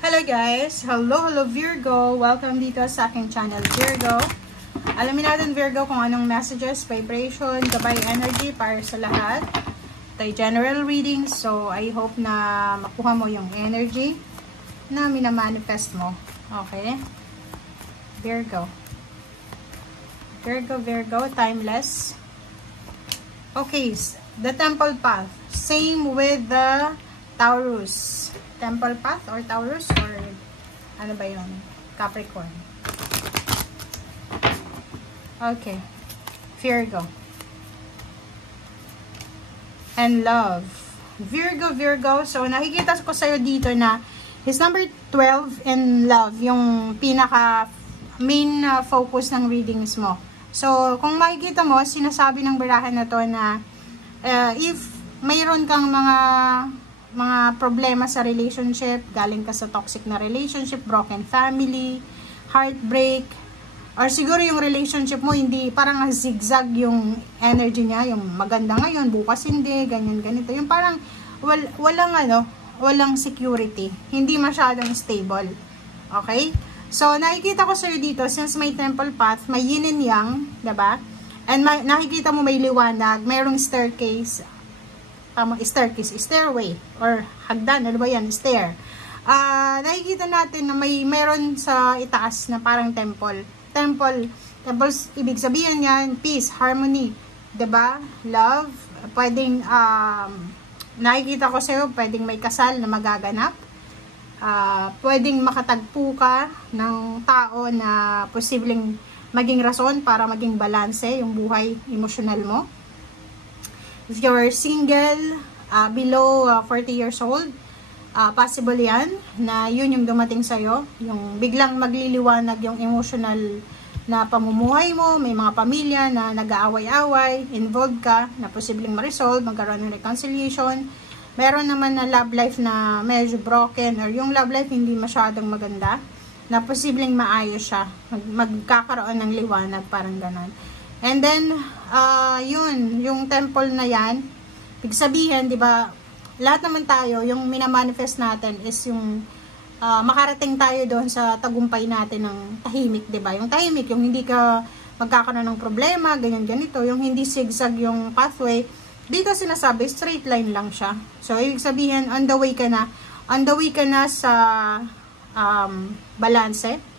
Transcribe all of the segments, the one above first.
Hello guys! Hello Virgo! Welcome dito sa aking channel Virgo. Alamin natin Virgo kung anong messages, vibration, gabay energy para sa lahat. Ito'y general reading, so I hope na makuha mo yung energy na minamanifest mo. Okay? Virgo. Virgo, timeless. Okay, the temple path. Same with the Taurus. Temple path or Taurus or ano ba yun? Capricorn. Okay. Virgo. And love. Virgo. So, nakikita ko sa'yo dito na his number 12 in love. Yung pinaka main focus ng readings mo. So, kung makikita mo, sinasabi ng barahan na to na if mayroon kang mga problema sa relationship, galing ka sa toxic na relationship, broken family, heartbreak, or siguro yung relationship mo hindi, parang zigzag yung energy niya, yung maganda ngayon, bukas hindi, ganyan, ganito. Yung parang walang security, hindi masyadong stable. Okay? So, nakikita ko sa'yo dito, since may temple path, may yin and yang, diba? And nakikita mo may liwanag, mayroong staircase, stairway, or hagdan, ano ba yan, stair. Nakikita natin na mayroon sa itaas na parang temples, ibig sabihin yan, peace, harmony, diba? Love, pwedeng, nakikita ko sa'yo, pwedeng may kasal na magaganap, pwedeng makatagpo ka ng tao na posibleng maging rason para maging balanse yung buhay emosyonal mo. If you're single, below 40 years old, possible yan, na yun yung dumating sa'yo, yung biglang magliliwanag yung emotional na pamumuhay mo, may mga pamilya na nag-aaway-away, involved ka, na posibleng ma-resolve, magkaroon ng reconciliation. Meron naman na love life na medyo broken, or yung love life hindi masyadong maganda, na posibleng maayos siya, magkakaroon ng liwanag, parang ganon. And then, yun, yung temple na yan, ibig sabihin, di ba, lahat naman tayo, yung minamanifest natin is yung makarating tayo doon sa tagumpay natin ng tahimik, di ba? Yung tahimik, yung hindi ka magkakaroon ng problema, ganyan, ganito, yung hindi zigzag yung pathway, dito sinasabi, straight line lang siya. So, ibig sabihin, on the way ka na sa balance,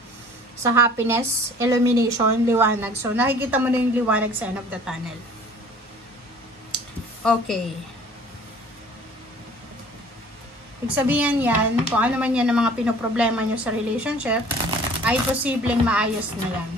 sa happiness, illumination, liwanag. So, nakikita mo na yung liwanag sa end of the tunnel. Okay. Ibig sabihin yan, kung ano man yan ang mga pinoproblema nyo sa relationship, ay posibleng maayos na yan.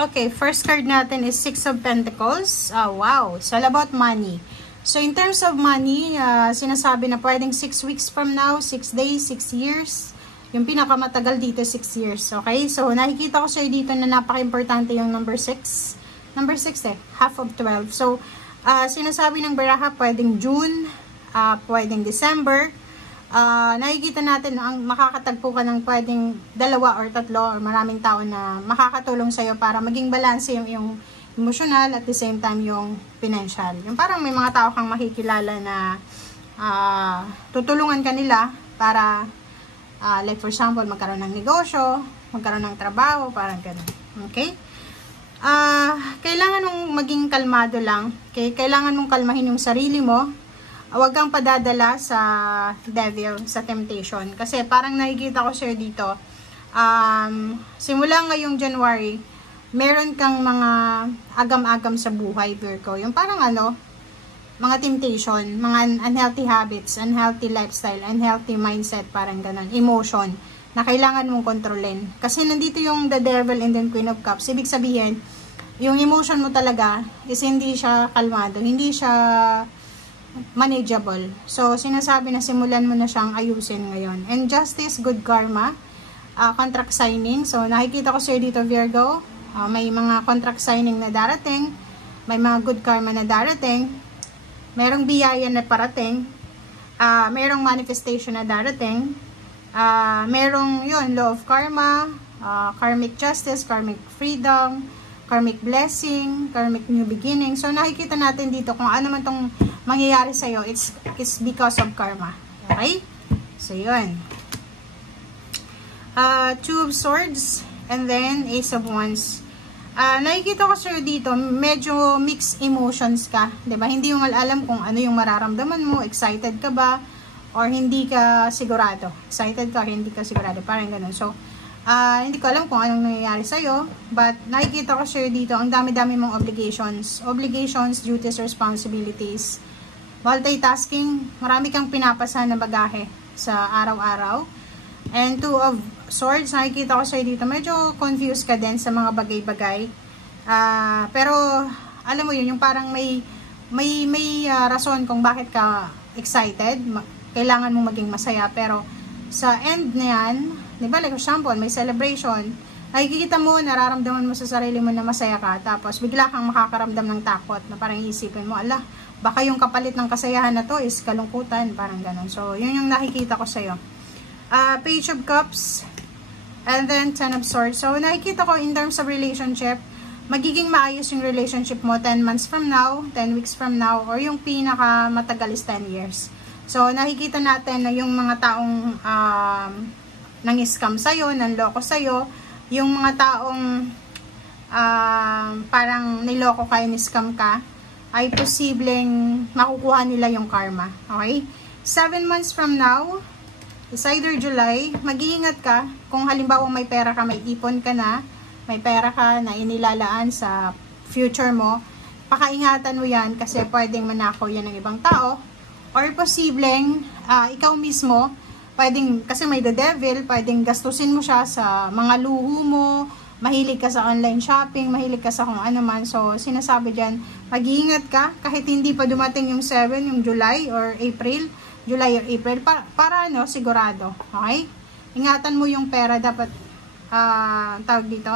Okay, first card natin is Six of Pentacles. Wow, it's all about money. So, in terms of money, sinasabi na pwedeng 6 weeks from now, 6 days, 6 years. Yung pinakamatagal dito, 6 years. Okay, so nakikita ko sa'yo dito na napaka-importante yung number 6. Number 6 half of 12. So, sinasabi ng baraha, pwedeng June, pwedeng December. Nakikita natin na ang makakatagpo ka ng pwedeng 2 or 3 or maraming tao na makakatulong sa'yo para maging balance yung emotional at the same time yung financial. Yung parang may mga tao kang makikilala na tutulungan ka nila para like for example, magkaroon ng negosyo, magkaroon ng trabaho, parang ganun. Okay? Kailangan mong maging kalmado lang. Okay? Kailangan mong kalmahin yung sarili mo. Huwag kang padadala sa devil, sa temptation. Kasi parang nakikita ko sa'yo dito, simula ngayong January, meron kang mga agam-agam sa buhay, Virgo. Yung parang mga temptation, mga unhealthy habits, unhealthy lifestyle, unhealthy mindset, parang ganun, emotion, na kailangan mong kontrolin. Kasi nandito yung the devil and then Queen of Cups. Ibig sabihin, yung emotion mo talaga is hindi siya kalmado, hindi siya manageable. So, sinasabi na simulan mo na siyang ayusin ngayon. And justice, good karma, contract signing. So, nakikita ko sa'yo dito, Virgo, may mga contract signing na darating, may mga good karma na darating, merong biyaya na parating, merong manifestation na darating, merong yun, law of karma, karmic justice, karmic freedom, karmic blessing, karmic new beginning. So, nakikita natin dito kung ano man tong mangyayari sa'yo, it's because of karma. Okay? So, yun. Two of Swords, and then Ace of Wands. Nakikita ko sa'yo dito, medyo mixed emotions ka. Diba? Hindi mo alam kung ano yung mararamdaman mo, excited ka ba, or hindi ka sigurado. Excited ka or hindi ka sigurado. Parang ganun. So, hindi ko alam kung anong nangyayari sa'yo, but nakikita ko sa'yo dito, ang dami-dami mong obligations, duties, responsibilities, multitasking, marami kang pinapasa na bagahe sa araw-araw. And Two of Swords, nakikita ko sa'yo dito, medyo confused ka din sa mga bagay-bagay. Pero, alam mo yun, yung parang may rason kung bakit ka excited, kailangan mo maging masaya, pero sa end na yan, diba, like for example, may celebration, nakikita mo, nararamdaman mo sa sarili mo na masaya ka, tapos bigla kang makakaramdam ng takot, na parang isipin mo, ala, baka yung kapalit ng kasayahan na to is kalungkutan, parang ganun. So, yun yung nakikita ko sa'yo. Page of Cups, and then Ten of Swords. So, nakikita ko in terms of relationship, magiging maayos yung relationship mo 10 months from now, 10 weeks from now, or yung pinaka matagal is 10 years. So, nakikita natin na yung mga taong nang-scam sa'yo, nang-loko sa'yo, yung mga taong parang niloko kayo, ni-scam ka, ay posibleng makukuha nila yung karma. Okay? 7 months from now, is either July, mag-iingat ka kung halimbawa may pera ka, may ipon ka na, may pera ka na inilalaan sa future mo, pakaingatan mo yan kasi pwedeng manakaw yan ng ibang tao, or posibleng ikaw mismo, pwedeng, kasi may the devil, pwedeng gastusin mo siya sa mga luho mo, mahilig ka sa online shopping, mahilig ka sa kung ano man. So, sinasabi dyan, mag-iingat ka kahit hindi pa dumating yung 7, yung July or April, para ano, sigurado. Okay? Ingatan mo yung pera, dapat, tawag dito,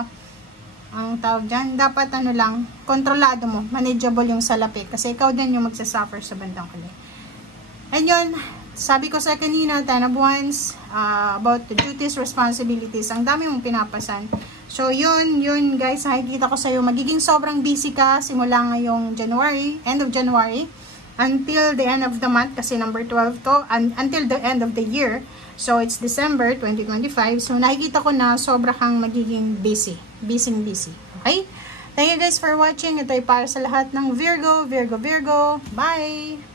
ang tawag dyan, dapat ano lang, kontrolado mo, manageable yung salapi, kasi ikaw din yung magsasuffer sa bandang huli. And yun, sabi ko sa kanina, 10 of Wands, about the duties, responsibilities, ang dami mong pinapasan. So, yun guys, nakikita ko sa'yo, magiging sobrang busy ka simula ngayong January, end of January, until the end of the month, kasi number 12 to, until the end of the year. So, it's December 2025. So, nakikita ko na sobra kang magiging busy. Busy. Okay? Thank you guys for watching. Ito ay para sa lahat ng Virgo. Bye!